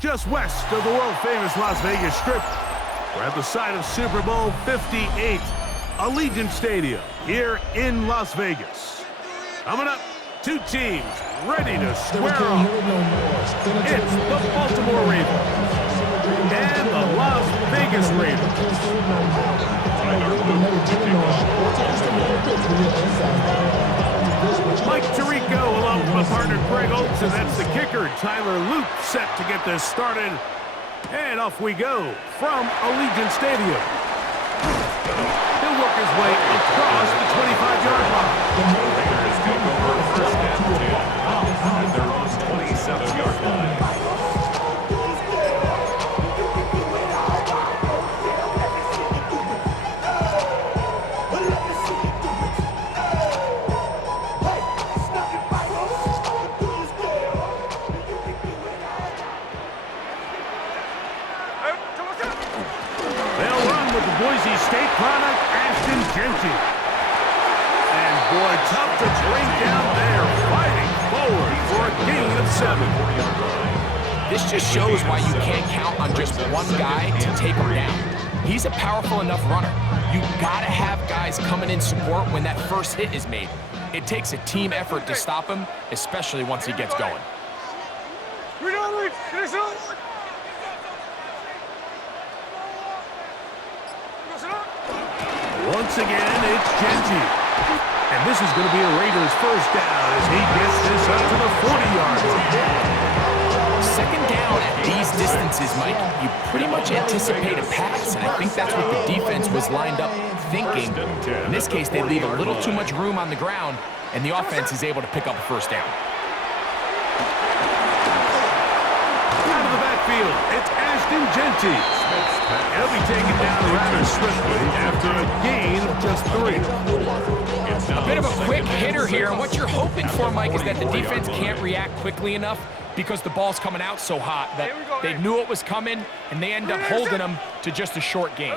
just west of the world-famous Las Vegas Strip. We're at the site of Super Bowl 58, Allegiant Stadium, here in Las Vegas. Coming up, two teams ready to square off. It's the Baltimore Ravens and the Las Vegas Raiders. Mike Tirico along with my partner Greg Olson, and that's the kicker Tyler Luke, set to get this started. And off we go from Allegiant Stadium. He'll work his way across the 25-yard line. The Raiders take over first and 10 at their own 27-yard line. Boise State product, Ashton Jeanty. And boy, tough to bring down there, fighting forward for a gain of 7. This just shows why you can't count on just one guy to take him down. He's a powerful enough runner. You gotta have guys coming in support when that first hit is made. It takes a team effort to stop him, especially once he gets going. Once again, it's Jeanty. And this is going to be a Raiders first down as he gets this up to the 40-yard line. Second down at these distances, Mike, you pretty much anticipate a pass, and I think that's what the defense was lined up thinking. In this case, they leave a little too much room on the ground, and the offense is able to pick up a first down. Out of the backfield, it's Ashton Jeanty. He'll be taken down rather swiftly after a gain of just 3. A bit of a quick hitter here, and what you're hoping for, Mike, is that the defense can't react quickly enough because the ball's coming out so hot that they knew it was coming, and they end up holding them to just a short gain.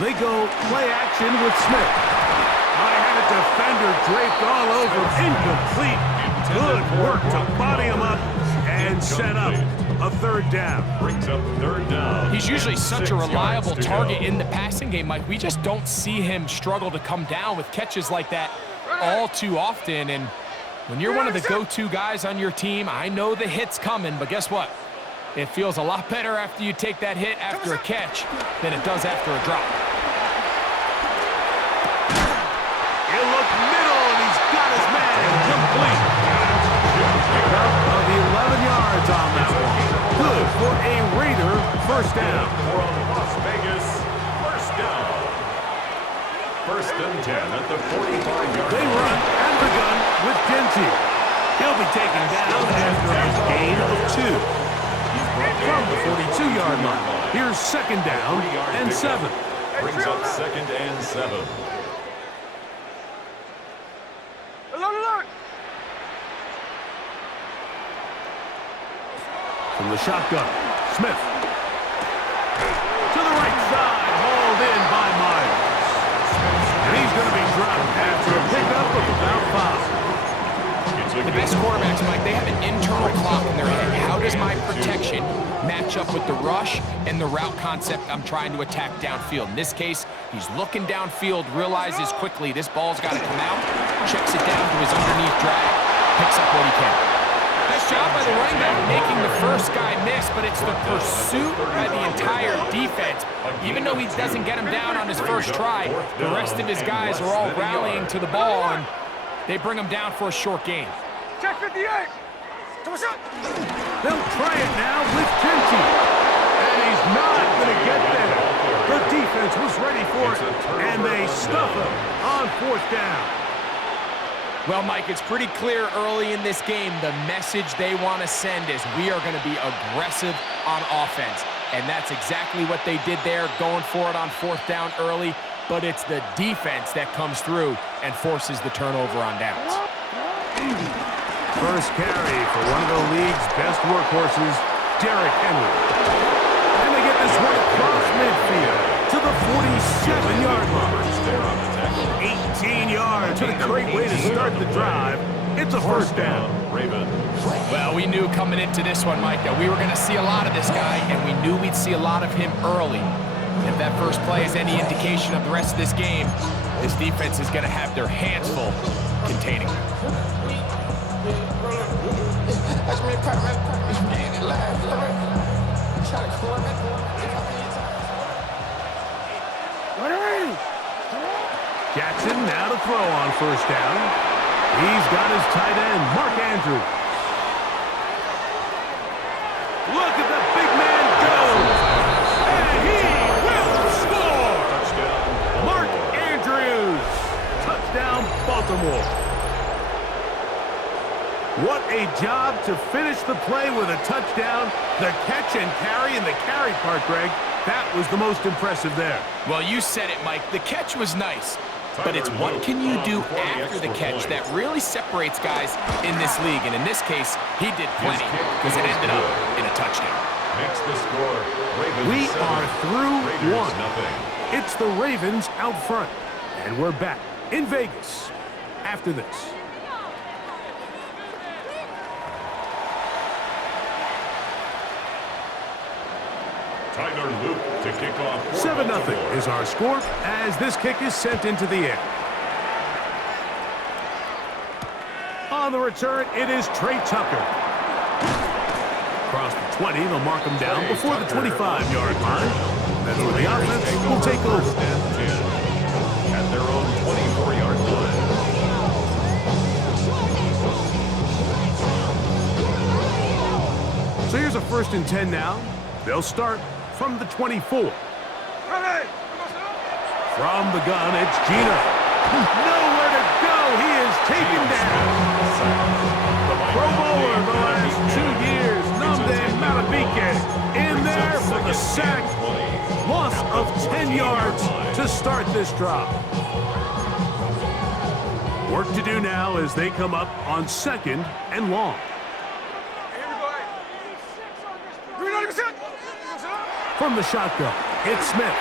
They go play action with Smith. I had a defender draped all over, incomplete. Good work to body him up and set up a third down. Brings up third down. He's usually such a reliable target in the passing game, Mike. We just don't see him struggle to come down with catches like that all too often. And when you're one of the go-to guys on your team, I know the hit's coming, but guess what? It feels a lot better after you take that hit after a catch than it does after a drop. He'll look middle, and he's got his man complete. Pickup of 11 yards on that one. Good for a Raider first down. From Las Vegas, first down. First and 10 at the 45-yard They line. run out of the gun with Jeanty. He'll be taken down after a gain of 2. From the 42-yard line. Here's second down and 7. Brings up second and 7. From the shotgun, Smith. To the right side, hauled in by Myers. And he's going to be dropped after a pickup of about 5. The best quarterbacks, Mike, they have an internal clock in their head. How does my protection match up with the rush and the route concept I'm trying to attack downfield? In this case, he's looking downfield, realizes quickly this ball's got to come out, checks it down to his underneath drag, picks up what he can. Nice job by the running back making the first guy miss, but it's the pursuit by the entire defense. Even though he doesn't get him down on his first try, the rest of his guys are all rallying to the ball, and they bring him down for a short gain. Check 58. They'll try it now with Jeanty. And he's not going to get there. The defense was ready for it, and they stuff him on fourth down. Well, Mike, it's pretty clear early in this game the message they want to send is we are going to be aggressive on offense. And that's exactly what they did there, going for it on fourth down early. But it's the defense that comes through and forces the turnover on downs. First carry for one of the league's best workhorses, Derrick Henry. And they get this one across midfield to the 47-yard line. 18 yards. What a great way to start the drive. It's It's a first down. Ravens. Well, we knew coming into this one, Mike, that we were going to see a lot of this guy, and we knew we'd see a lot of him early. If that first play is any indication of the rest of this game, this defense is going to have their hands full containing him. Jackson now to throw on first down. He's got his tight end, Mark Andrews. Look at the big man go! And he will score! Touchdown. Mark Andrews! Touchdown, Baltimore. What a job to finish the play with a touchdown. The catch and carry in the carry part, Greg, that was the most impressive there. Well, you said it, Mike. The catch was nice. But it's what can you do after the catch that really separates guys in this league. And in this case, he did plenty because it ended up in a touchdown. Makes the score. Ravens We 7, are through Raiders one. nothing. It's the Ravens out front. And we're back in Vegas after this. Tyler Luke to kick off. 7-0 is our score as this kick is sent into the air. On the return, it is Trey Tucker. Across the 20, they'll mark him down before the 25-yard line. That's where the offense will take over. First and 10 at their own 24-yard line. So here's a 1st and 10 now. They'll start from the 24. From the gun, it's Gina. Nowhere to go. He is taken down. The Pro Bowler the last 2 years, Nnamdi Madubuike, in there for the sack. Loss of 10 yards to start this drive. Work to do now as they come up on 2nd and long. From the shotgun, it's Smith.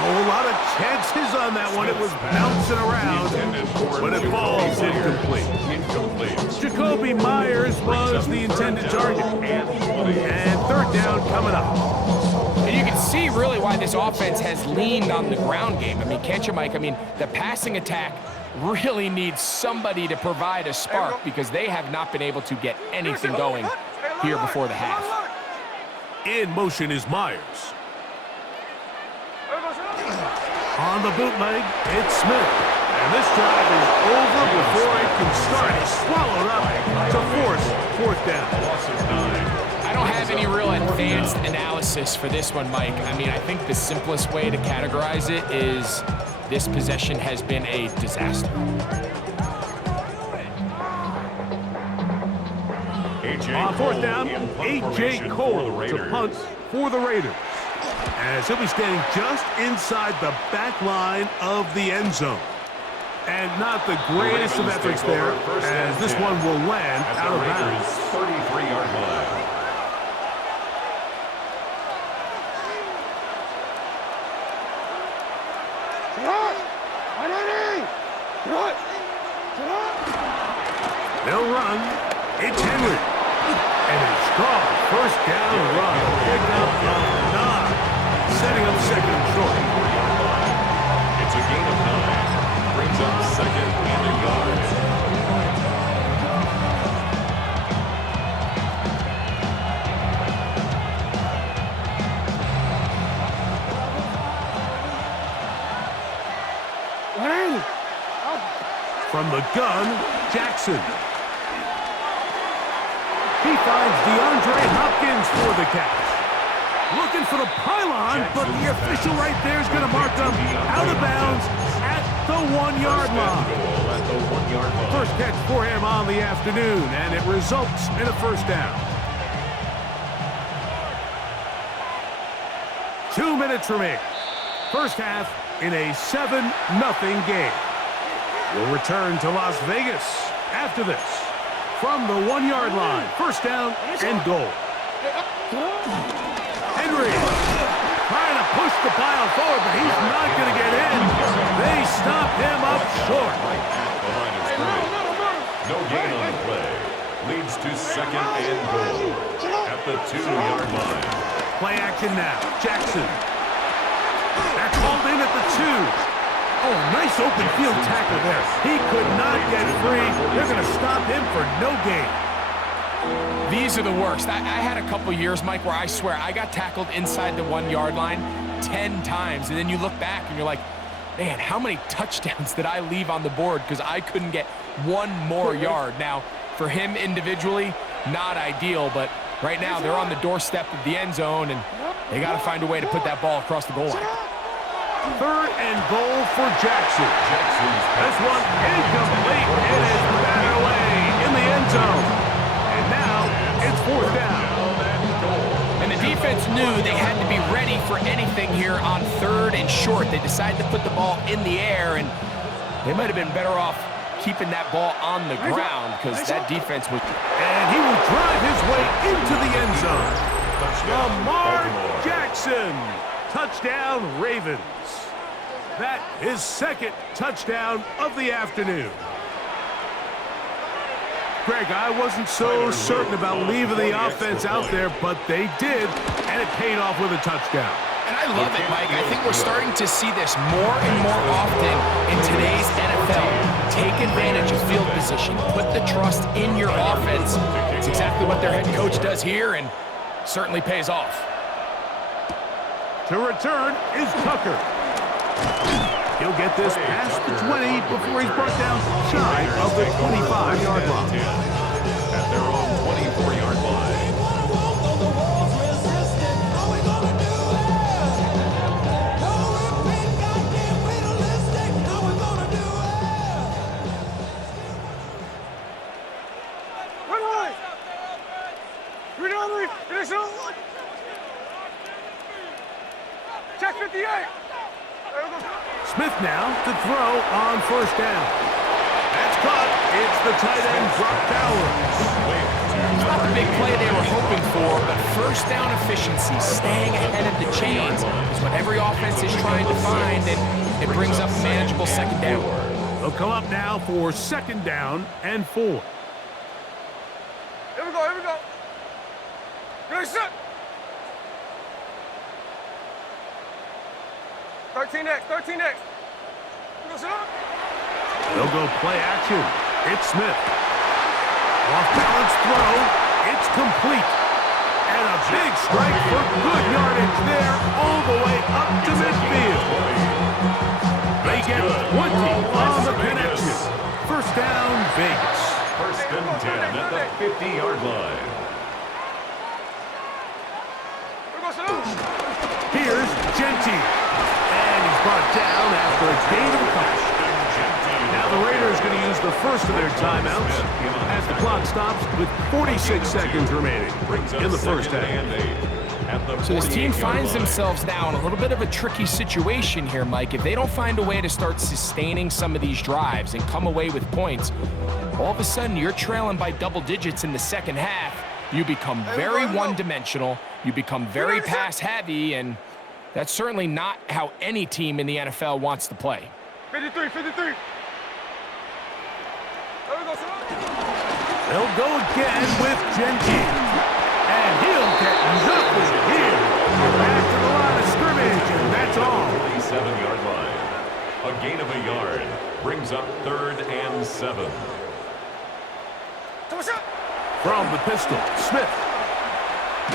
Oh, a lot of chances on that one. It was bouncing around, but it falls incomplete. Jacoby Myers was the intended target. And 3rd down coming up. And you can see really why this offense has leaned on the ground game. I mean, can't you, Mike? I mean, the passing attack really needs somebody to provide a spark because they have not been able to get anything going here before the half. In motion is Myers. On the bootleg, it's Smith. And this drive is over before it can start. It's swallowed up to force 4th down. Loss of 9. I don't have any real advanced analysis for this one, Mike. I mean, I think the simplest way to categorize it is this possession has been a disaster. On 4th down, A.J. Cole to punt for the Raiders. As he'll be standing just inside the back line of the end zone. And not the greatest of efforts there, as this one will land out of bounds. 33-yard line. They'll run. It's Henry. And a strong 1st down run. Pick up of 9. Setting up 2nd and short. It's a gain of 9. Brings up 2nd and a yard. From the gun, Jackson. He finds DeAndre Hopkins for the catch. Looking for the pylon, but the official right there is going to mark them out of bounds at the 1-yard line. First catch for him on the afternoon, and it results in a 1st down. 2 minutes remaining. First half in a 7-0 game. We'll return to Las Vegas after this. From the 1-yard line, 1st down and goal. Henry trying to push the pile forward, but he's not going to get in. They stop him up short. No gain on the play. Leads to second and goal at the 2-yard line. Play action now. Jackson. That's called in at the 2. Oh, nice open field tackle there. He could not get free. They're going to stop him for no gain. These are the worst. I had a couple years, Mike, where I swear I got tackled inside the 1-yard line 10 times, and then you look back and you're like, man, how many touchdowns did I leave on the board because I couldn't get one more yard? Now, for him individually, not ideal, but right now they're on the doorstep of the end zone, and they got to find a way to put that ball across the goal line. 3rd and goal for Jackson. This one incomplete. It is batted away in the end zone. And now it's 4th down. And the defense knew they had to be ready for anything here on 3rd and short. They decided to put the ball in the air, and they might have been better off keeping that ball on the ground because that defense was... And he will drive his way into the end zone. Lamar Jackson. Touchdown, Ravens. That is 2nd touchdown of the afternoon. Greg, I wasn't so certain about leaving the offense out there, but they did, and it paid off with a touchdown. And I love it, Mike. I think we're starting to see this more and more often in today's NFL. Take advantage of field position. Put the trust in your offense. It's exactly what their head coach does here, and certainly pays off. To return is Tucker. He'll get this past the 20 before he's brought down shy of the 25-yard line. At their own 24-yard line. Check 58. Smith now to throw on 1st down. That's caught. It's the tight end, Brock Bowers. It's not the big play they were hoping for, but 1st down efficiency, staying ahead of the chains, is what every offense is trying to find, and it brings up a manageable 2nd down. They'll come up now for 2nd down and 4. Here we go, here we go. Ready, set. 13X, 13X. They'll go play action. It's Smith. Off balance throw. It's complete. And a big strike for good yardage there all the way up to midfield. They get 20 on the connection. 1st down, Vegas. 1st and 10 at the 50-yard line. Here's Genty. And he's brought down after a gain of a couple. Now the Raiders going to use the first of their timeouts as the clock stops with 46 seconds remaining in the 1st half. So this team finds themselves now in a little bit of a tricky situation here, Mike. If they don't find a way to start sustaining some of these drives and come away with points, all of a sudden you're trailing by double digits in the 2nd half. You become very one-dimensional, you become very pass-heavy, and that's certainly not how any team in the NFL wants to play. 53, 53. They'll go again with Genty. And he'll get nothing here. Back to the line of scrimmage, and that's all. 47-yard line. A gain of a yard brings up 3rd and 7. From the pistol, Smith.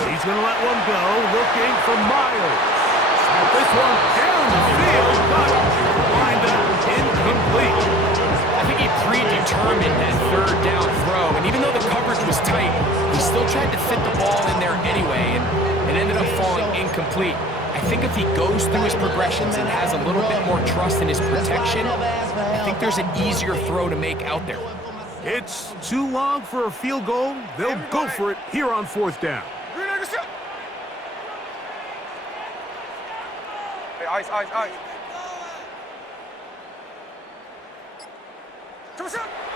He's going to let one go, looking for Miles. This one down the field, but lined up incomplete. I think he predetermined that 3rd down throw, and even though the coverage was tight, he still tried to fit the ball in there anyway, and it ended up falling incomplete. I think if he goes through his progressions and has a little bit more trust in his protection, I think there's an easier throw to make out there. It's too long for a field goal. They'll go for it here on 4th down. Hey, ice, ice, ice.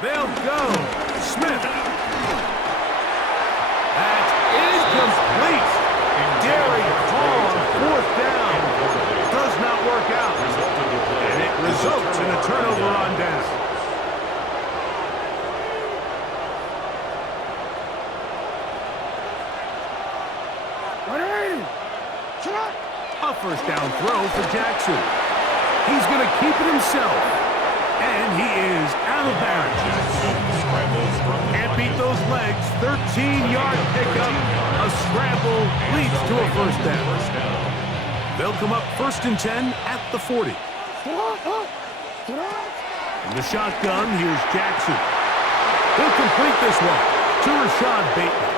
They'll go. Smith. That is complete. Gary Hall on 4th down. Does not work out. And it results in a turnover on down. A first down throw for Jackson. He's going to keep it himself. And he is out of bounds. Can't beat those legs. 13-yard pickup. A scramble leads to a first down. They'll come up 1st and 10 at the 40. In the shotgun, here's Jackson. He'll complete this one to Rashad Bateman.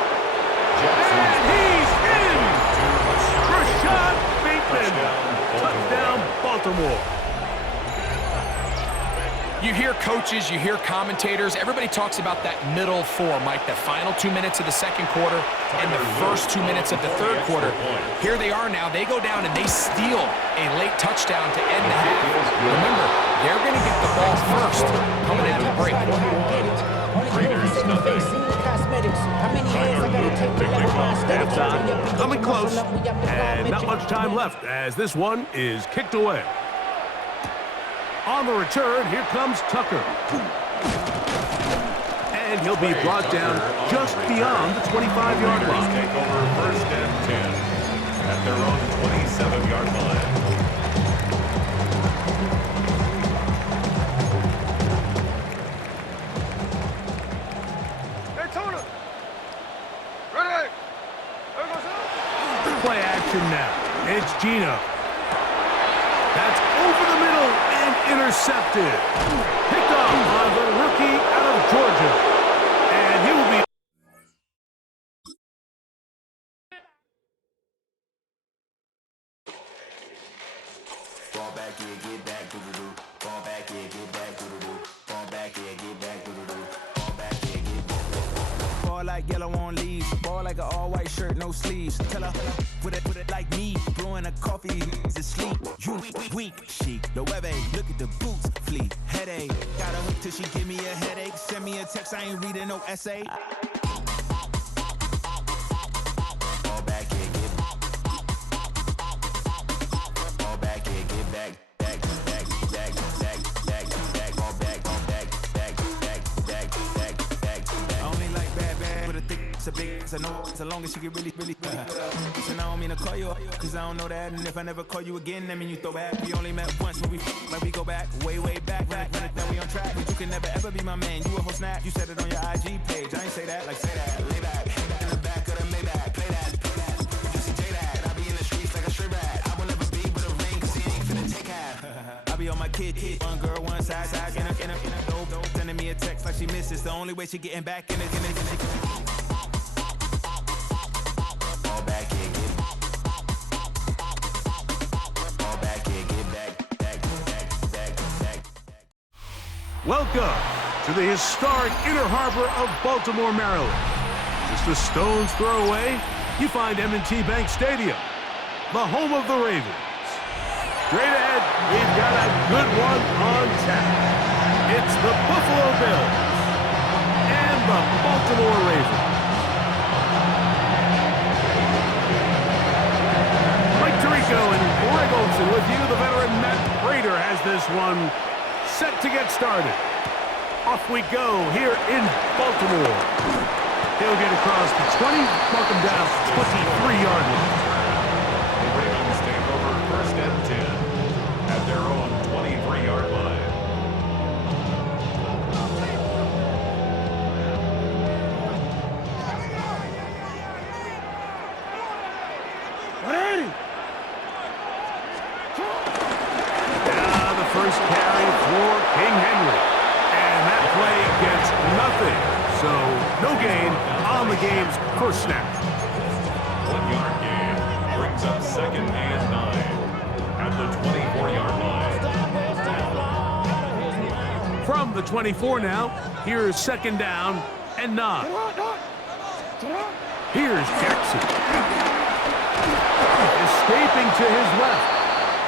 And he's in! Rashad Bateman. Touchdown, Baltimore. You hear coaches, you hear commentators, everybody talks about that middle four, Mike, the final 2 minutes of the second quarter and the first 2 minutes of the third quarter. Here they are now. They go down and they steal a late touchdown to end the half. Remember, they're going to get the ball first coming out of the break. Halftime coming close, and not much time left as this one is kicked away. On the return, here comes Tucker. And he'll be brought down just beyond the 25-yard line. Take over 1st and 10 at their own 27-yard line. Hey, Tuna. Ready. Play action now. It's Gino. That's over the middle and intercepted. Picked off by the rookie out of Georgia. And he will be... Fall back here, get back, doo-doo-doo. Fall back here, get back, doo-doo-doo. Fall back here, get back, doo-doo-doo. Fall back here, get back. Ball like yellow on leaves. Ball like an all-white shirt, no sleeves. Tell her, put it like me. Blowing a coffee, he's asleep. You weak, chic. The web look at the boots, fleet. Headache, got a hook till she give me a headache. Send me a text, I ain't reading no essay. Fall back here, get back. Fall back here, get back. Back, back, back, back, back, back. Fall back, back, back, back, back, back, back. I only like bad, with a thick, it's a big, it's a no, so long as she get really. So now I don't mean to call you up, cause I don't know that. And if I never call you again, that mean you throw back. We only met once, but like we go back, way back. Run it, now we on track. But you can never ever be my man. You a whole snap, you said it on your IG page. I ain't say that, like say that. Lay back, in the back of the Maybach. Play that. Just say that. I be in the streets like a stray rat. I will never be with a ring, cause he ain't finna take half. I be on my kid, one girl, one side, in a dope, sending me a text like she misses. The only way she getting back in it. Fall back here, get back. Fall back here, get back. Welcome to the historic Inner Harbor of Baltimore, Maryland. Just a stone's throw away, you find M&T Bank Stadium, the home of the Ravens. Straight ahead, we've got a good one on tap. It's the Buffalo Bills and the Baltimore Ravens. Mike Tirico and Greg Olson with you. The veteran Matt Prater has this one set to get started. Off we go here in Baltimore. He'll get across the 20, mark him down 23-yard line. The Ravens take over 1st and 10 at their own 23-yard line. Now the first carry for King Henry. And that play gets nothing. So no gain on the game's first snap. 1-yard gain brings up 2nd and 9 at the 24-yard line. From the 24 now, here's 2nd down and 9. Here's Jackson. Escaping to his left.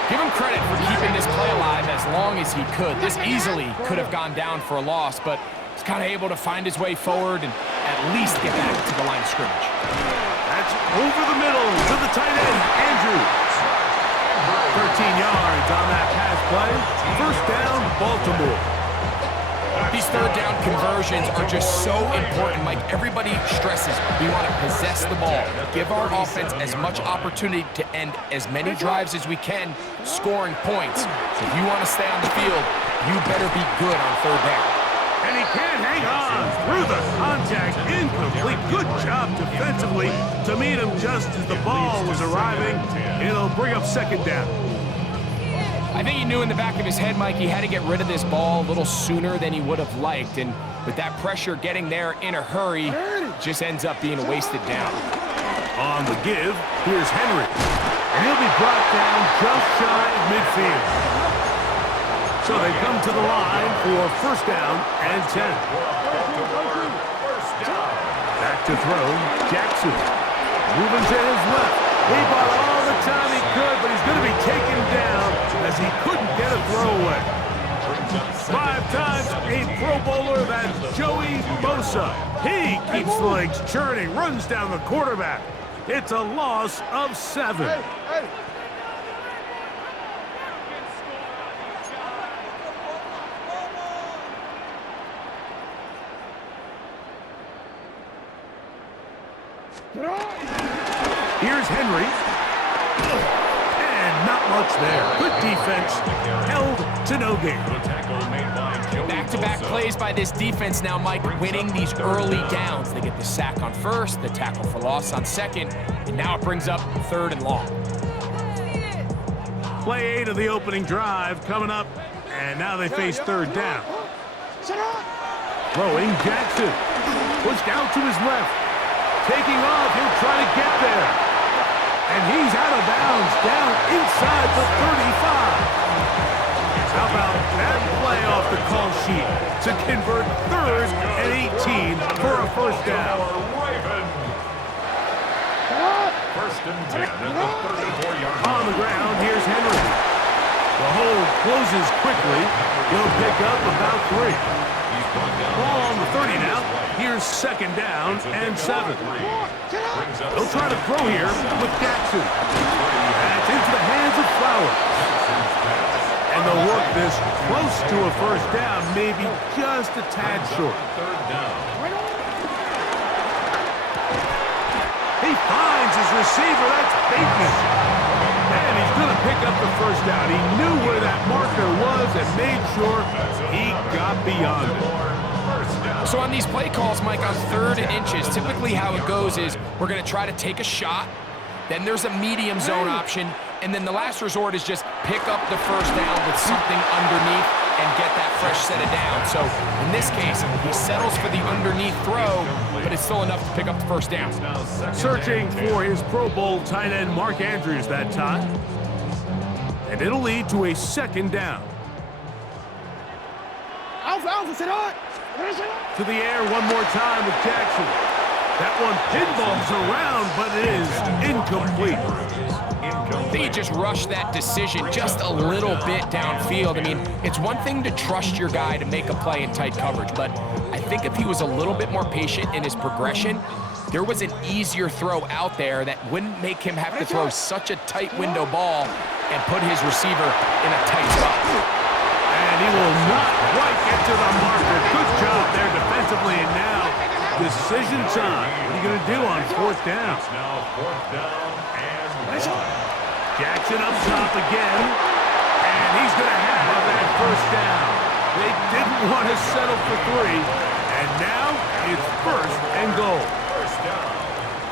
Give him credit for keeping this play alive as long as he could. This easily could have gone down for a loss, but he's kind of able to find his way forward and at least get back to the line of scrimmage. That's over the middle to the tight end, Andrews. 13 yards on that pass play. First down, Baltimore. Back These third down conversions are just so important, Mike. Everybody stresses we want to possess the ball, give our offense as much opportunity to end as many drives as we can, scoring points. So if you want to stay on the field, you better be good on third down. And he can't hang on through the contact. Incomplete. Good job defensively to meet him just as the ball was arriving. It'll bring up second down. I think he knew in the back of his head, Mike, he had to get rid of this ball a little sooner than he would have liked. And with that pressure getting there in a hurry, just ends up being a wasted down. On the give, here's Henry. And he'll be brought down just shy of midfield. So they come to the line for first down and 10. Back to throw, Jackson. Moving to his left. He bought all the time he could, but he's going to be taken down as he couldn't get a throw away. 5 times a Pro Bowler, that's Joey Bosa. He keeps the legs churning, runs down the quarterback. It's a loss of 7. Here's Henry. And not much there. Good defense. Held to no gain. Back-to-back plays by this defense now, Mike, winning these early downs. They get the sack on first, the tackle for loss on second, and now it brings up third and long. Play 8 of the opening drive coming up, and now they face third down. Throwing Jackson. Pushed out to his left. Taking off, he'll try to get there. And he's out of bounds, down inside the 35. How about that play off the call sheet to convert third and 18 for a first down? First and 10 at the 34-yard line. On the ground, here's Henry. The hold closes quickly. He'll pick up about 3. Ball on the 30 now. Here's second down and 7. They'll try to throw here with Jackson. That's into the hands of Flowers. And they'll work this close to a first down, maybe just a tad short. He finds his receiver. That's Bateman. And he's going to pick up the first down. He knew where that marker was and made sure he got beyond it. So on these play calls, Mike, on 3rd and inches, typically how it goes is we're going to try to take a shot, then there's a medium zone option, and then the last resort is just pick up the first down with something underneath and get that fresh set of down. So in this case, he settles for the underneath throw, but it's still enough to pick up the first down. Searching for his Pro Bowl tight end Mark Andrews that time. And it'll lead to a second down. To the air one more time with Jackson. That one pinballs around, but it is incomplete. They just rushed that decision just a little bit downfield. I mean, it's one thing to trust your guy to make a play in tight coverage, but I think if he was a little bit more patient in his progression, there was an easier throw out there that wouldn't make him have to throw such a tight window ball and put his receiver in a tight spot. And he will not quite get to the marker. Good job there defensively, and now decision time. What are you going to do on 4th down? Now 4th down and 1. Jackson up top again, and he's going to have that first down. They didn't want to settle for 3, and now it's 1st and goal.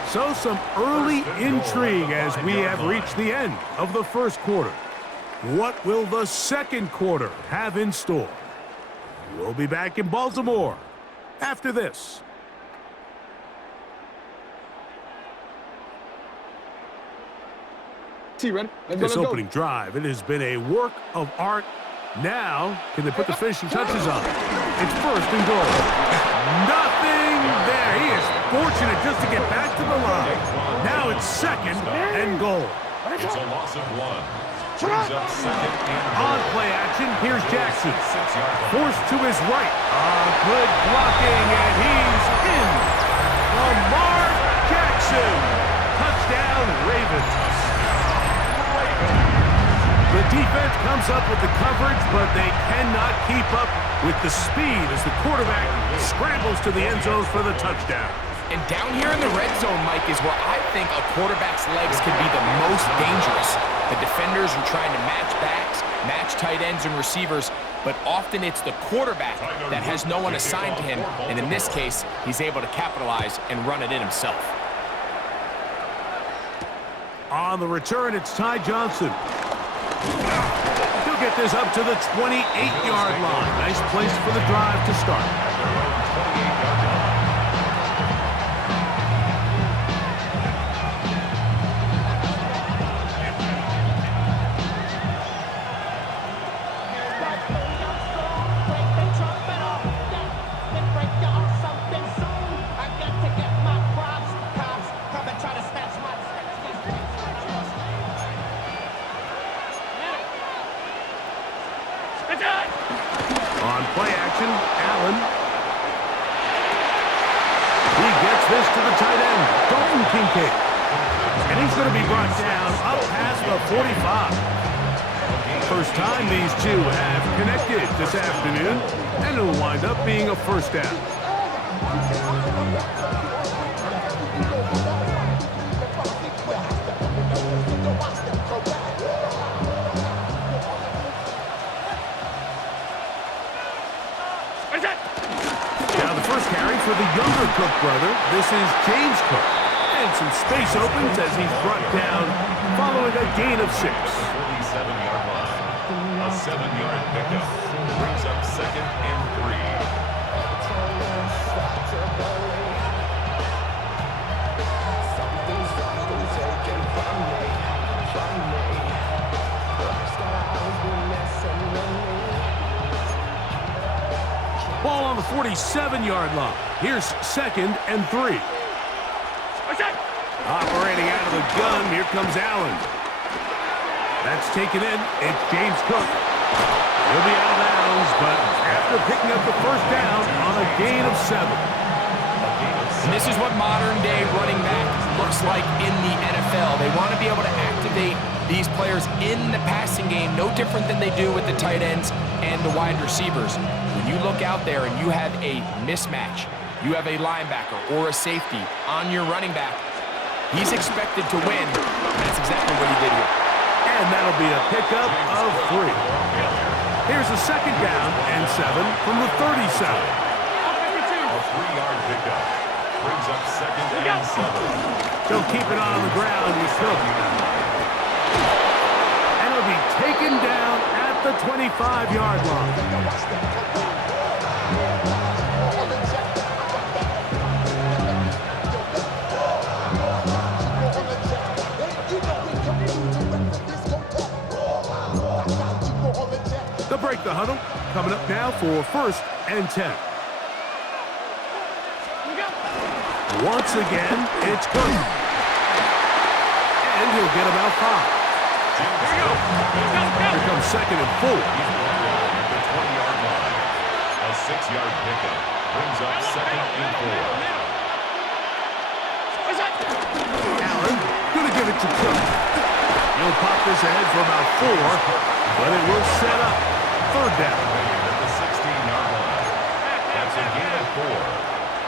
So some early intrigue as we have reached the end of the first quarter. What will the second quarter have in store? We'll be back in Baltimore after this. This opening drive, it has been a work of art. Now, can they put the finishing touches on it? It's 1st and goal. Nothing there. He is fortunate just to get back to the line. Now it's 2nd and goal. It's a loss of 1. Brings up 2nd and on play action, here's Jackson. Forced to his right. Good blocking, and he's in. Lamar Jackson. Touchdown, Ravens. The defense comes keeps up with the coverage, but they cannot keep up with the speed as the quarterback scrambles to the end zone for the touchdown. And down here in the red zone, Mike, is where I think a quarterback's legs can be the most dangerous. The defenders are trying to match backs, match tight ends and receivers, but often it's the quarterback that has no one assigned to him, and in this case, he's able to capitalize and run it in himself. On the return, it's Ty Johnson. He'll get this up to the 28-yard line. Nice place for the drive to start. On play action, Allen. He gets this to the tight end, Dalton Kincaid. And he's going to be brought down up past the 45. First time these two have connected this afternoon, and it'll wind up being a first down. Now the first carry for the younger Cook brother. This is James Cook. And some space opens as he's brought down following a gain of 6. 47-yard line. A 7-yard pickup. Brings up 2nd and 3. Ball on the 47-yard line. Here's 2nd and 3. Operating out of the gun, here comes Allen. That's taken in. It's James Cook. He'll be out of bounds, but after picking up the first down on a gain of 7. And this is what modern-day running back looks like in the NFL. They want to be able to activate these players in the passing game, no different than they do with the tight ends and the wide receivers. When you look out there and you have a mismatch, you have a linebacker or a safety on your running back, he's expected to win. That's exactly what he did here. And that'll be a pickup of 3. Here's a 2nd down and 7 from the 37. A 3-yard pickup. Brings up 2nd and 7. They'll keep it on the ground with Cook. And it'll be taken down at the 25-yard line. They'll break the huddle. Coming up now for 1st and 10. Once again, it's Cook. And he'll get about 5. Here comes 2nd and 4. At the 20-yard line. A 6-yard pickup. Brings up 2nd and 4. Allen, gonna give it to Cook. He'll pop this ahead for about 4, but it will set up 3rd down. At the 16-yard line. That's a gain of 4.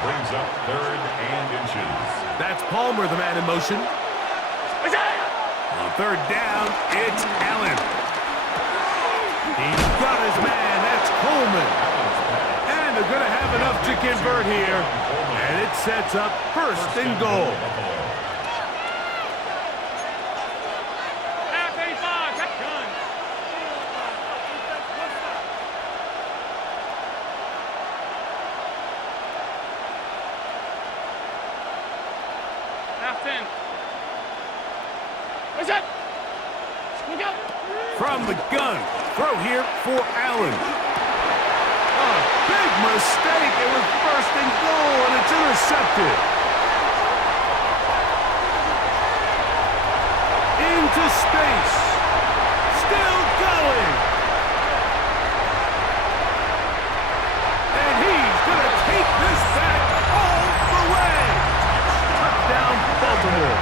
Brings up 3rd and inches. That's Palmer, the man in motion. On 3rd down, it's Allen. He's got his man. That's Coleman. And they're going to have enough to convert here. And it sets up 1st and goal. From the gun, throw here for Allen. A big mistake. It was 1st and goal, and it's intercepted. Into space. Still going. And he's going to take this back all the way. Touchdown, Baltimore.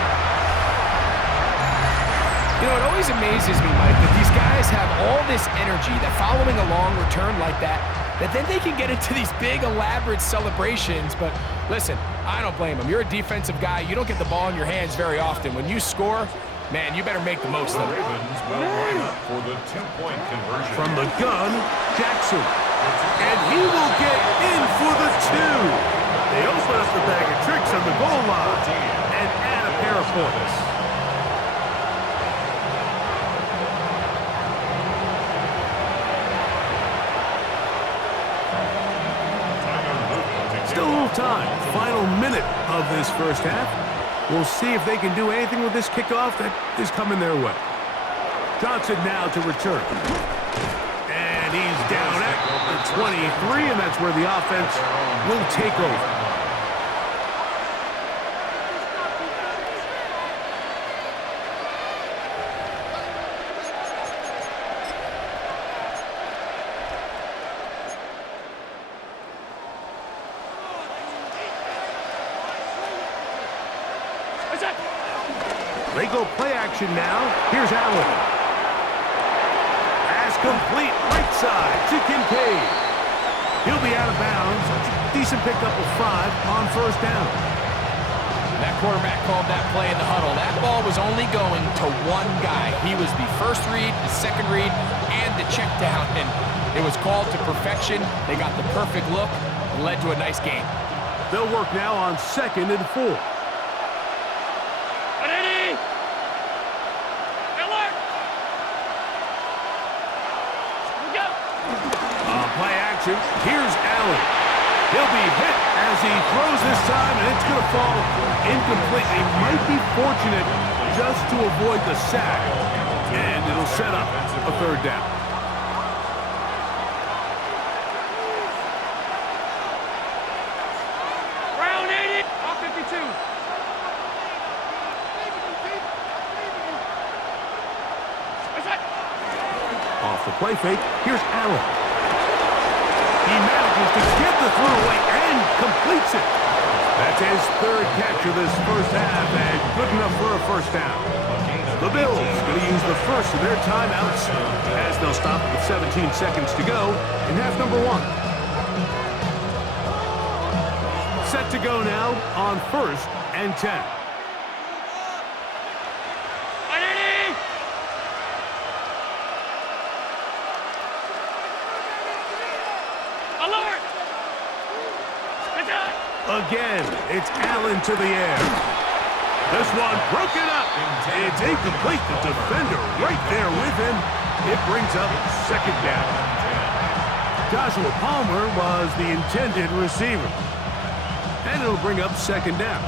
You know, it always amazes me, Mike, that these guys have all this energy, that following a long return like that then they can get into these big, elaborate celebrations. But listen, I don't blame them. You're a defensive guy. You don't get the ball in your hands very often. When you score, man, you better make the most of it. Ravens will line up for the two-point conversion. From the gun, Jackson. And he will get in for the two. They open up the bag of tricks on the goal line and add a pair of points. Still a little time. Final minute of this first half. We'll see if they can do anything with this kickoff that is coming their way. Johnson now to return. And he's down at the 23, and that's where the offense will take over. They go play action now. Here's Allen. Pass complete right side to Kincaid. He'll be out of bounds. Decent pickup of 5 on first down. That quarterback called that play in the huddle. That ball was only going to one guy. He was the first read, the second read, and the check down. And it was called to perfection. They got the perfect look and led to a nice game. They'll work now on 2nd and 4. Here's Allen. He'll be hit as he throws this time, and it's going to fall incomplete. They might be fortunate just to avoid the sack, and it'll set up a 3rd down. Round 80, off 52. Off the play fake, here's Allen. He manages to get the throw away and completes it. That's his 3rd catch of this first half, and good enough for a first down. The Bills going to use the first of their timeouts as they'll stop with 17 seconds to go in half number 1. Set to go now on 1st and 10. Again, it's Allen to the air. This one broken up. It's incomplete. The defender right there with him. It brings up 2nd down. Joshua Palmer was the intended receiver. And it'll bring up 2nd down.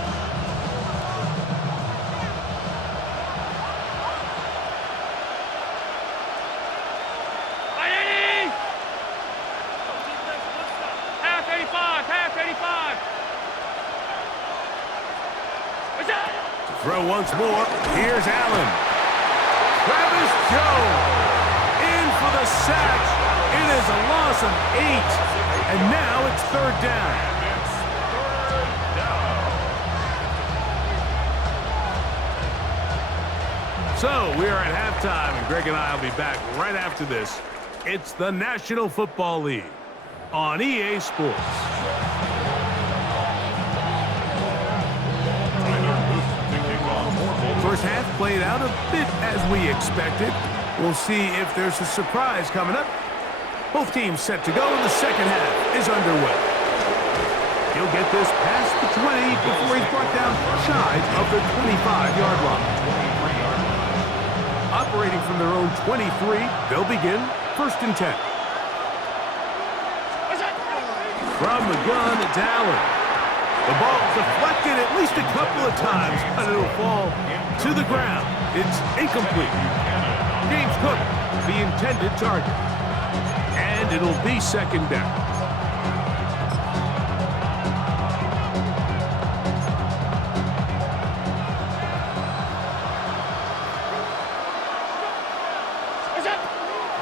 Throw once more. Here's Allen. Travis Jones in for the sack. It is a loss of 8. And now it's 3rd down. So we are at halftime, and Greg and I will be back right after this. It's the National Football League on EA Sports. First half played out a bit as we expected. We'll see if there's a surprise coming up. Both teams set to go, and the second half is underway. He'll get this past the 20 before he's brought down shy of the 25-yard line. Operating from their own 23, they'll begin 1st and 10. From the gun, it's Allen. The ball deflected at least a couple of times, but it'll fall to the ground. It's incomplete. James Cook, the intended target. And it'll be 2nd down.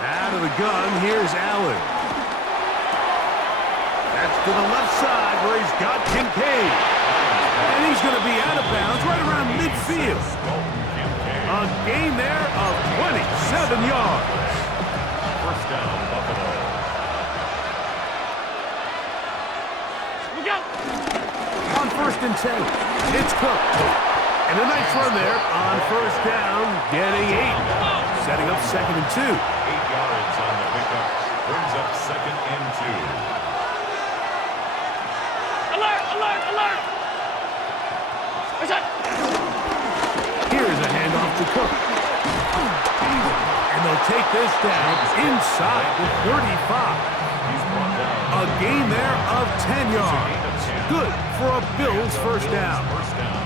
Out of the gun, here's Allen. That's to the left side where he's got Kincaid. And he's going to be out of bounds right around midfield. A gain there 7 yards. First down, Buffalo. Look out! On 1st and 10, it's Cook. And a nice run there on 1st down, getting 8. Setting up 2nd and 2. 8 yards on the pickup. Brings up 2nd and 2. Alert! Alert! Alert! What's that? Here's a handoff to Cook. And they'll take this down inside the 35. He's brought down. A gain there of 10 yards. Good for a Bills first down. First down.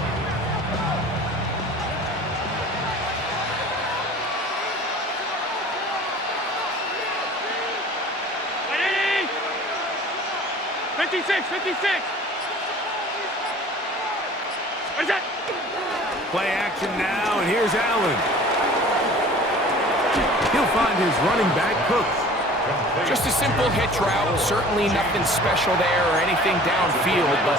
Ready? 56! 56! What's that? Play action now, and here's Allen. He'll find his running back, Cook. Just a simple hitch route. Certainly nothing special there or anything downfield, but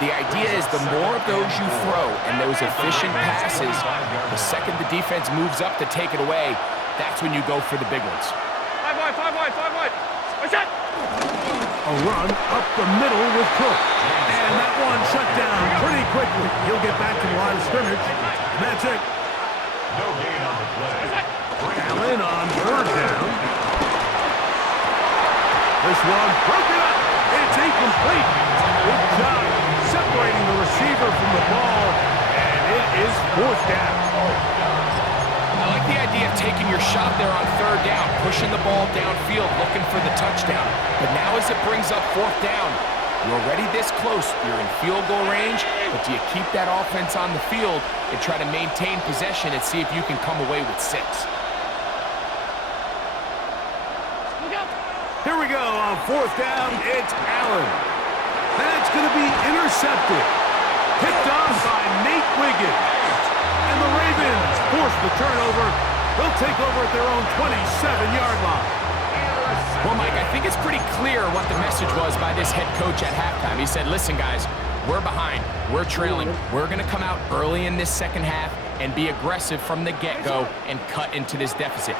the idea is the more of those you throw and those efficient passes, the second the defense moves up to take it away, that's when you go for the big ones. 5 wide, 5 wide, 5 wide. What's that? A run up the middle with Cook. And that one shut down pretty quickly. He'll get back to the line of scrimmage. And that's it. No gain on the play. Allen on 3rd down. This one broken up. It's incomplete. Good job separating the receiver from the ball. And it is 4th down. I like the idea of taking your shot there on 3rd down, pushing the ball downfield, looking for the touchdown. But now as it brings up 4th down, you're already this close. You're in field goal range, but do you keep that offense on the field and try to maintain possession and see if you can come away with 6? Look out! Here we go on 4th down. It's Allen. That's going to be intercepted. Picked off by Nate Wiggins. And the Ravens force the turnover. They'll take over at their own 27-yard line. Well, Mike, I think it's pretty clear what the message was by this head coach at halftime. He said, listen, guys, we're behind. We're trailing. We're going to come out early in this second half and be aggressive from the get-go and cut into this deficit.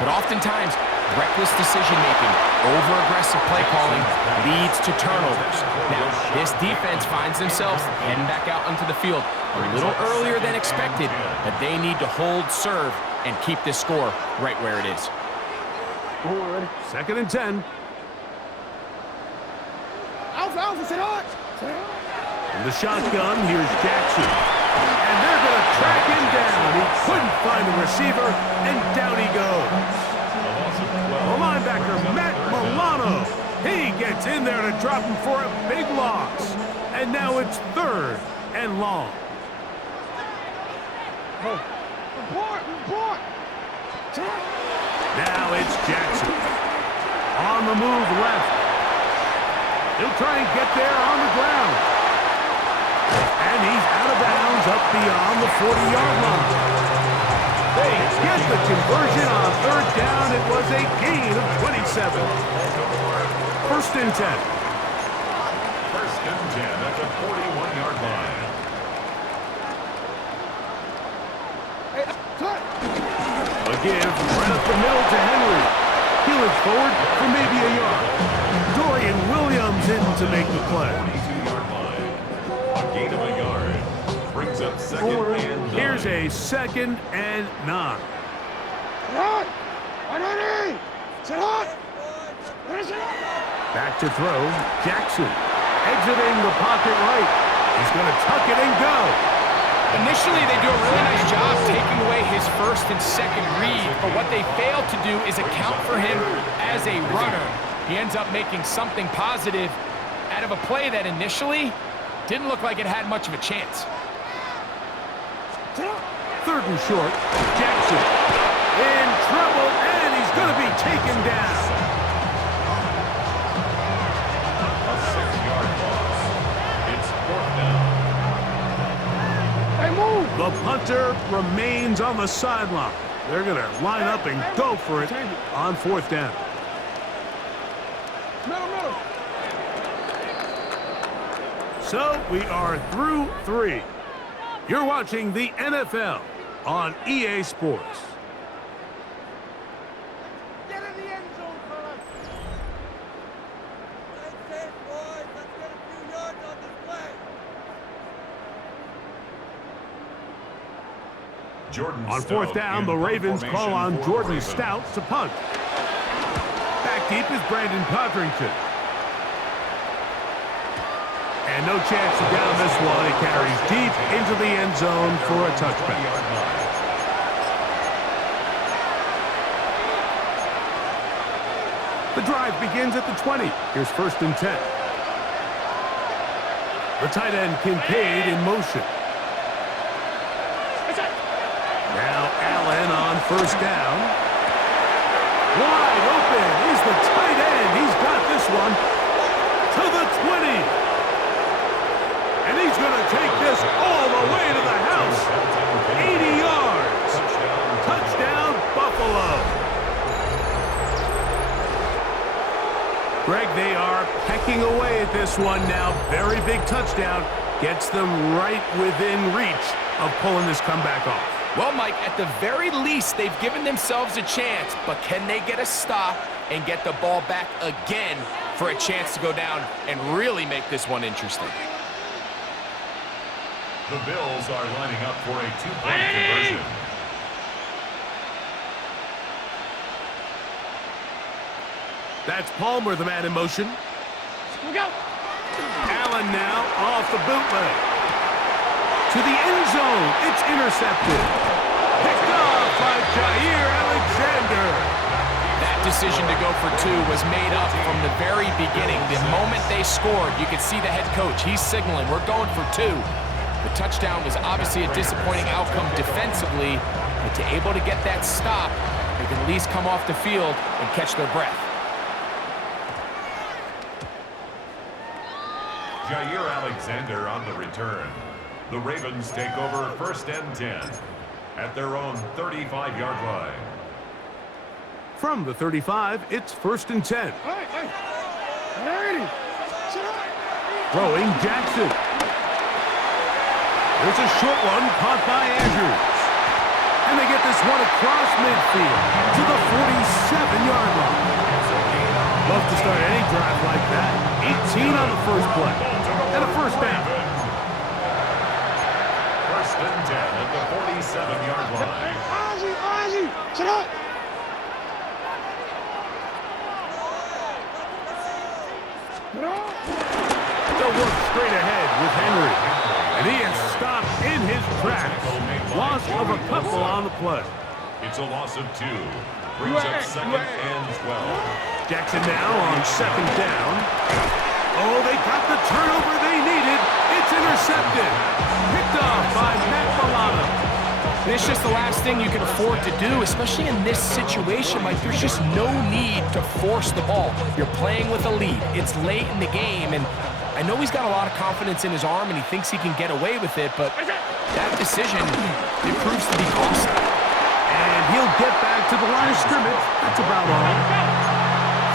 But oftentimes, reckless decision-making, over-aggressive play calling leads to turnovers. Now, this defense finds themselves heading back out onto the field a little earlier than expected, but they need to hold serve and keep this score right where it is. 2nd and 10. Alpha, sit on! In the shotgun, here's Jackson. And they're going to track him down. He couldn't find the receiver, and down he goes. The linebacker, Matt Milano. He gets in there to drop him for a big loss. And now it's 3rd and long. Report! Now it's Jackson. On the move left. He'll try and get there on the ground. And he's out of bounds up beyond the 40-yard line. They get the conversion on 3rd down. It was a gain of 27. 1st and 10. 1st and 10 at the 41-yard line. A give right up the middle to Henry. Healing forward for maybe a yard. Dorian Williams in to make the play. 22-yard line. A gain of a yard. Brings up 2nd and 9. Here's a 2nd and 9. Back to throw. Jackson exiting the pocket right. He's going to tuck it and go. Initially, they do a really nice job taking away his 1st and 2nd read, but what they fail to do is account for him as a runner. He ends up making something positive out of a play that initially didn't look like it had much of a chance. 3rd and short. Jackson in trouble, and he's going to be taken down. A 6-yard loss. It's 4th down. The punter remains on the sideline. They're going to line up and go for it on 4th down. So we are through 3. You're watching the NFL on EA Sports. On fourth down, the Ravens call on Jordan Stout to punt. Back deep is Brandon Codrington. And no chance to down this one. He carries deep into the end zone for a touchback. The drive begins at the 20. Here's 1st and 10. The tight end Kincaid in motion. Now Allen on 1st down. Wide open is the tight end. He's got this one to the 20. And he's going to take this all the way to the house. 80 yards. Touchdown, Buffalo. Greg, they are pecking away at this one now. Very big touchdown. Gets them right within reach of pulling this comeback off. Well, Mike, at the very least, they've given themselves a chance, but can they get a stop and get the ball back again for a chance to go down and really make this one interesting? The Bills are lining up for a 2-point conversion. That's Palmer, the man in motion. Here we go. Allen now off the bootleg. To the end zone. It's intercepted. Picked off by Jair Alexander. That decision to go for 2 was made up from the very beginning. The moment they scored, you could see the head coach. He's signaling, we're going for 2. The touchdown was obviously a disappointing outcome defensively, but to able to get that stop, they can at least come off the field and catch their breath. Jair Alexander on the return. The Ravens take over 1st and 10 at their own 35-yard line. From the 35, it's 1st and 10. Throwing Jackson. There's a short one caught by Andrews. And they get this one across midfield to the 47-yard line. Love to start any drive like that. 18 on the first play. And a 1st down. 1st and 10 at the 47-yard line. Ozzy, sit up. They'll work straight ahead with Henry. And he is stopped in his tracks. Loss of a couple on the play. It's a loss of 2. Brings up 2nd and 12. Jackson now on 2nd down. Oh, they got the turnover they needed. It's intercepted. Picked off by Matt Milano. It's just the last thing you can afford to do, especially in this situation. Like, there's just no need to force the ball. You're playing with a lead. It's late in the game, and I know he's got a lot of confidence in his arm, and he thinks he can get away with it, but that decision, it proves to be costly. And he'll get back to the line of scrimmage. That's about all.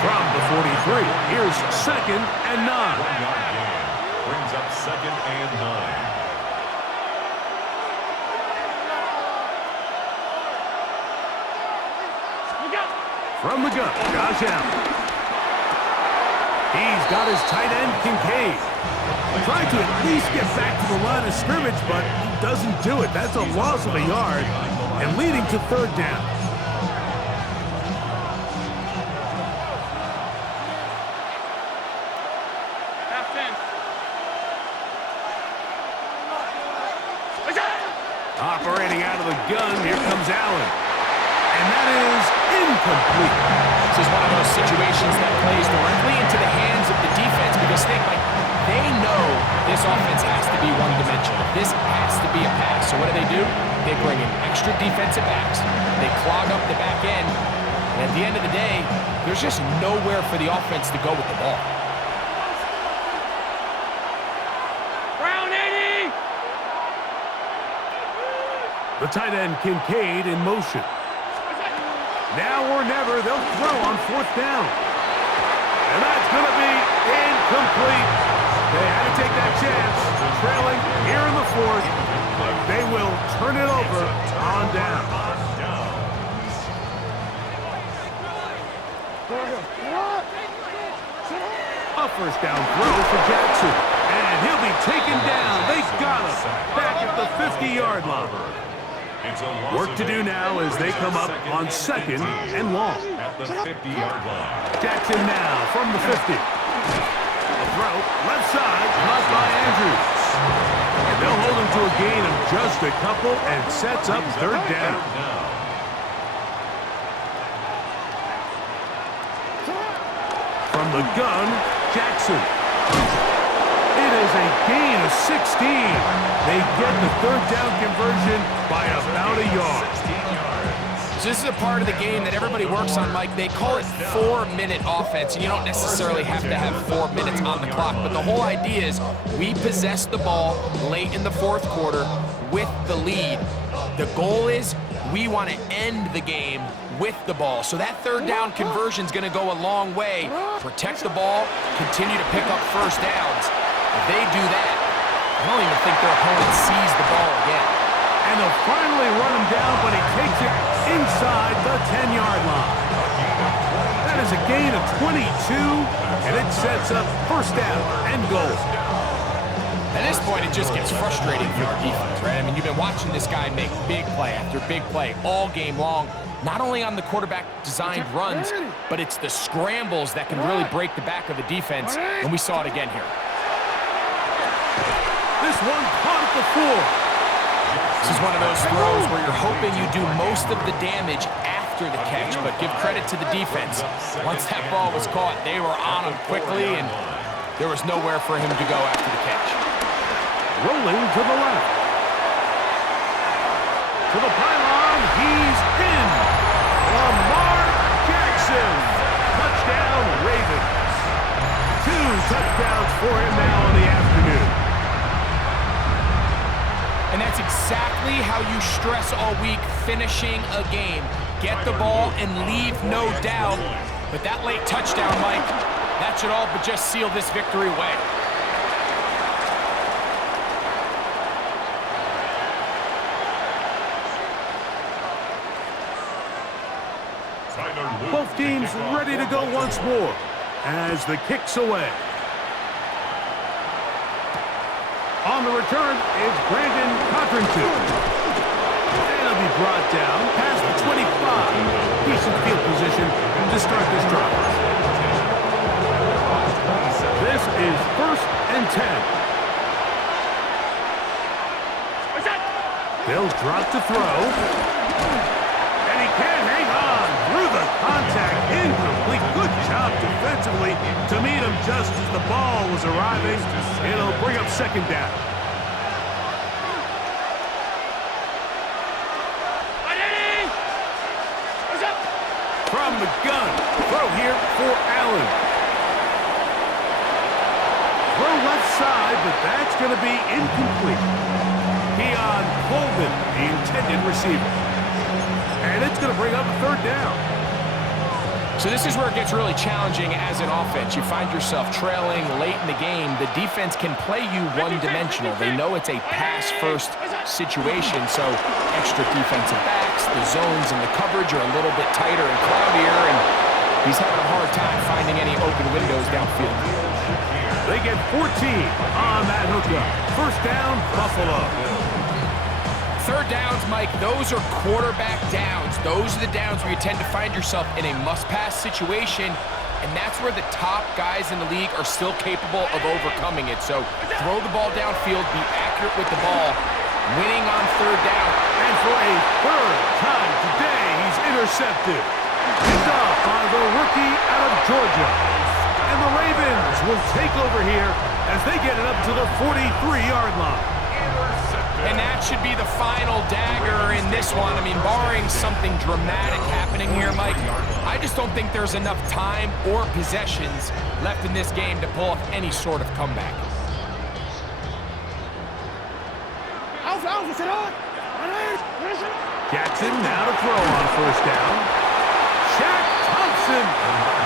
From the 43, here's 2nd and 9. 1-yard gain. Brings up 2nd and 9. From the gun, Josh Allen. He's got his tight end, Kincaid. Trying to at least get back to the line of scrimmage, but he doesn't do it. That's a loss of a yard and leading to 3rd down. Operating out of the gun, here comes Allen. And that is incomplete. This is one of those situations that plays directly into the hands of the defense because they know this offense has to be one-dimensional. This has to be a pass. So what do? They bring in extra defensive backs. They clog up the back end. And at the end of the day, there's just nowhere for the offense to go with the ball. The tight end, Kincaid, in motion. Now or never, they'll throw on 4th down. And that's going to be incomplete. They had to take that chance. Trailing here in the 4th, but they will turn it over on down. A 1st down throw for Jackson. And he'll be taken down. They got him back at the 50-yard line. It's a loss Work of to do 8. now as they come up on second and long. At the 50-yard line. Jackson now from the 50. A throw, left side, caught by Andrews. And they'll hold him to a gain of just a couple and sets up third down. From the gun, Jackson. It is a gain of 16. They get the third down conversion by about a yard. 16 yards. So this is a part of the game that everybody works on, Mike. They call it 4-minute offense, and you don't necessarily have to have 4 minutes on the clock. But the whole idea is we possess the ball late in the fourth quarter with the lead. The goal is we want to end the game with the ball. So that third down conversion is going to go a long way. Protect the ball, continue to pick up first downs. If they do that, I don't even think their opponent sees the ball again. And they'll finally run him down, but he takes it inside the 10-yard line. That is a gain of 22, and it sets up first down and goal. At this point, it just gets frustrating for the defense, right? I mean, you've been watching this guy make big play after big play all game long, not only on the quarterback-designed runs, but it's the scrambles that can really break the back of the defense, and we saw it again here. This one caught at the 4. This is one of those throws where you're hoping you do most of the damage after the catch, but give credit to the defense. Once that ball was caught, they were on him quickly, and there was nowhere for him to go after the catch. Rolling to the left. To the pylon, he's in. Lamar Jackson. Touchdown, Ravens. 2 touchdowns for him now in the afternoon. And that's exactly how you stress all week finishing a game. Get the ball and leave no doubt. But that late touchdown, Mike, that should all but just seal this victory away. Both teams ready to go once more as the kick's away. On the return is Brandon Cotrington. And he'll be brought down past the 25. Decent field position to start this drive. This is 1st and 10. They'll drop to throw. And he can't hang on through the contact. Incomplete. Good job defensively to meet him just as the ball was arriving. It'll bring up second down. From the gun. Throw here for Allen. Throw left side, but that's going to be incomplete. Keon Coleman, the intended receiver. And it's going to bring up a third down. So this is where it gets really challenging as an offense. You find yourself trailing late in the game. The defense can play you one-dimensional. They know it's a pass-first situation, so extra defensive backs, the zones and the coverage are a little bit tighter and cloudier, and he's having a hard time finding any open windows downfield. They get 14 on that hookup. First down, Buffalo. Third downs, Mike, those are quarterback downs. Those are the downs where you tend to find yourself in a must-pass situation, and that's where the top guys in the league are still capable of overcoming it. So throw the ball downfield, be accurate with the ball, winning on third down. And for a third time today, he's intercepted. Picked off by the rookie out of Georgia. And the Ravens will take over here as they get it up to the 43-yard line. And that should be the final dagger in this one. I mean, barring something dramatic happening here, Mike, I just don't think there's enough time or possessions left in this game to pull off any sort of comeback. Jackson now to throw on first down. Shaq Thompson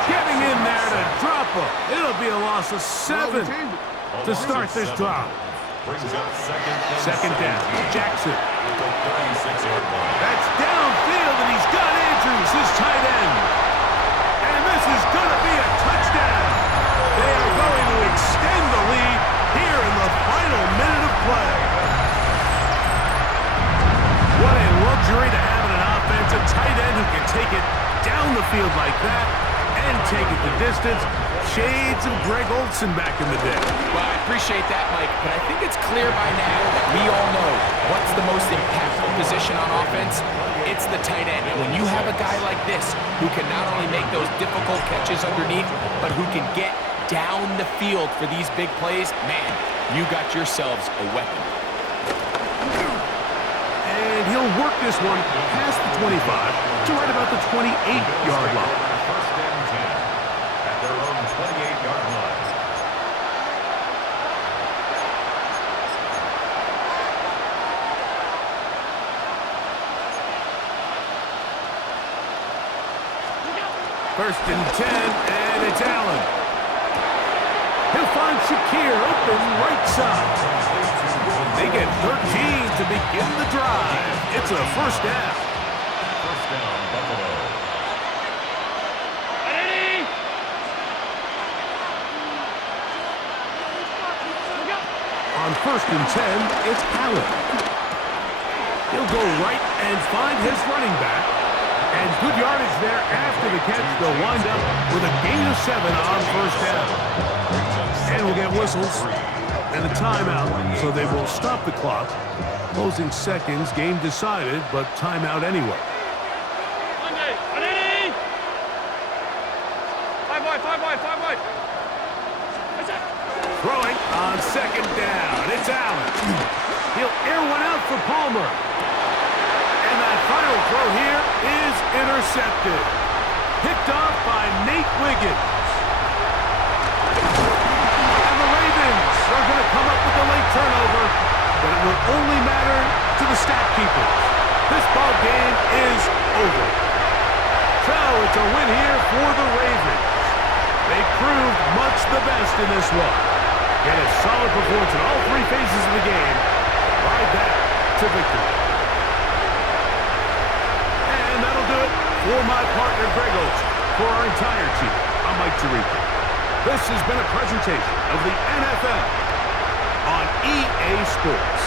getting in there to drop him. It'll be a loss of 7 to start this drive. Brings up Second down. Jackson. That's That's downfield, and he's got Andrews, his tight end. And this is going to be a touchdown. They are going to extend the lead here in the final minute of play. What a look take it down the field like that and take it the distance. Shades of Greg Olsen back in the day. Well, I appreciate that, Mike, but I think it's clear by now that we all know what's the most impactful position on offense. It's the tight end. And when you have a guy like this who can not only make those difficult catches underneath, but who can get down the field for these big plays, man, you got yourselves a weapon. And he'll work this one past the 25 to right about the 28-yard line. First and 10 at their own 28-yard line. First and 10, and it's Allen. He'll find Shakir open right side. They get 13 to begin the drive. It's a first down. First down, Buffalo. Ready? On first and 10, it's Allen. He'll go right and find his running back. And good yardage there after the catch. They'll wind up with a gain of 7 on first down. And we'll get whistles and a timeout, so they will stop the clock. Closing seconds, game decided, but timeout anyway. Ready? Five wide. Throwing on second down. It's Allen. He'll air one out for Palmer. And that final throw here is intercepted. Picked off by Nate Wiggins. And the Ravens are going to come up with a late turnover, but it will only matter to the stat keepers. This ball game is over. So it's a win here for the Ravens. They proved much the best in this one. Get a solid performance in all three phases of the game. Ride that to victory. And that'll do it for my partner, Greg Olsen. For our entire team, I'm Mike Tirico. This has been a presentation of the NFL on EA Sports.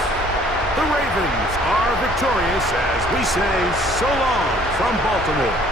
The Ravens are victorious as we say so long from Baltimore.